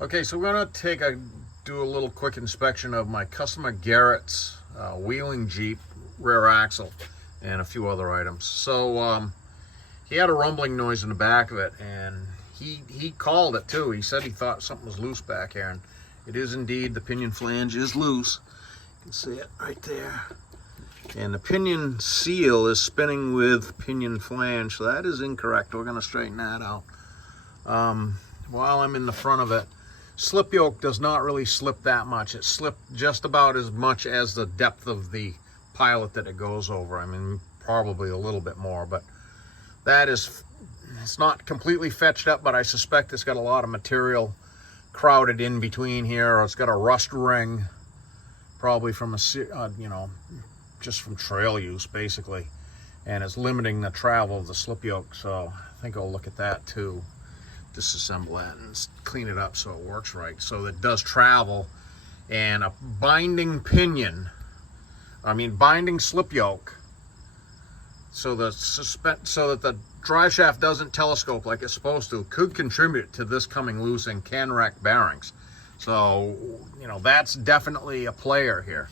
Okay, so we're gonna do a little quick inspection of my customer Garrett's wheeling Jeep rear axle and a few other items. So he had a rumbling noise in the back of it, and he called it too. He said he thought something was loose back here, and it is indeed. The pinion flange is loose. You can see it right there. And the pinion seal is spinning with pinion flange, so that is incorrect. We're gonna straighten that out. While I'm in the front of it, slip yoke does not really slip that much. It slipped just about as much as the depth of the pilot that it goes over. I mean, probably a little bit more, but that is, it's not completely fetched up, but I suspect it's got a lot of material crowded in between here, or it's got a rust ring, probably from a, just from trail use basically, and it's limiting the travel of the slip yoke. So I think I'll look at that too. Disassemble that and clean it up so it works right, so it does travel. And a binding pinion, binding slip yoke, so that the drive shaft doesn't telescope like it's supposed to, could contribute to this coming loose and can wreck bearings. So that's definitely a player here.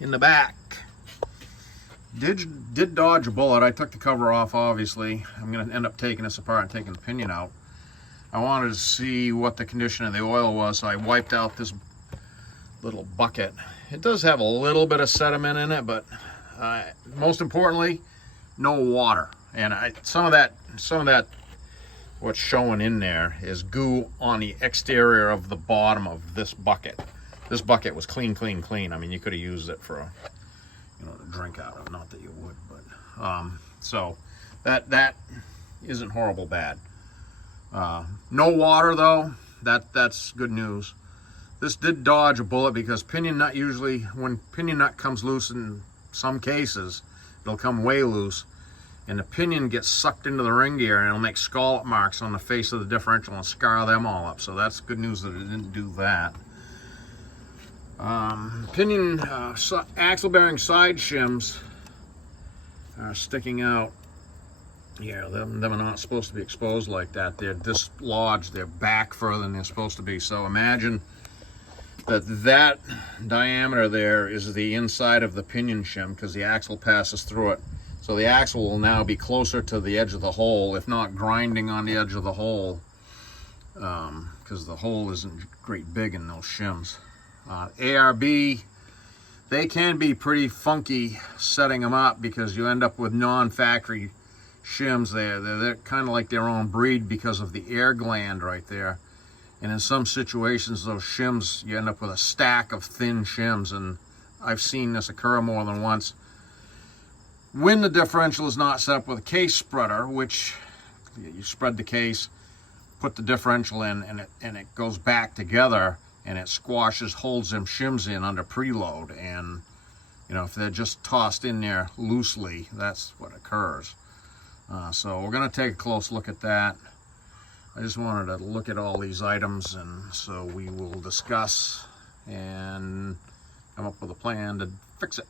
In the back, did dodge a bullet. I took the cover off, obviously. I'm going to end up taking this apart and taking the pinion out. I wanted to see what the condition of the oil was, so I wiped out this little bucket. It does have a little bit of sediment in it, but most importantly, no water. And some of that what's showing in there is goo on the exterior of the bottom of this bucket. This bucket was clean. I mean, you could have used it for a to drink out of. Not that you would, but so that isn't horrible bad. No water though. That's good news. This did dodge a bullet, because pinion nut, usually when pinion nut comes loose, in some cases it'll come way loose, and the pinion gets sucked into the ring gear, and it'll make scallop marks on the face of the differential and scar them all up. So that's good news that it didn't do that. Pinion axle bearing side shims are sticking out. Yeah, them are not supposed to be exposed like that. They're dislodged. They're back further than they're supposed to be. So imagine that diameter there is the inside of the pinion shim, because the axle passes through it. So the axle will now be closer to the edge of the hole, if not grinding on the edge of the hole, because the hole isn't great big in those shims. ARB, they can be pretty funky setting them up, because you end up with non-factory shims there. They're kind of like their own breed because of the air gland right there. And in some situations, those shims, you end up with a stack of thin shims, and I've seen this occur more than once. When the differential is not set up with a case spreader, which you spread the case, put the differential in, and it goes back together, and it holds them shims in under preload. And if they're just tossed in there loosely, that's what occurs. So we're going to take a close look at that. I just wanted to look at all these items, and so we will discuss and come up with a plan to fix it.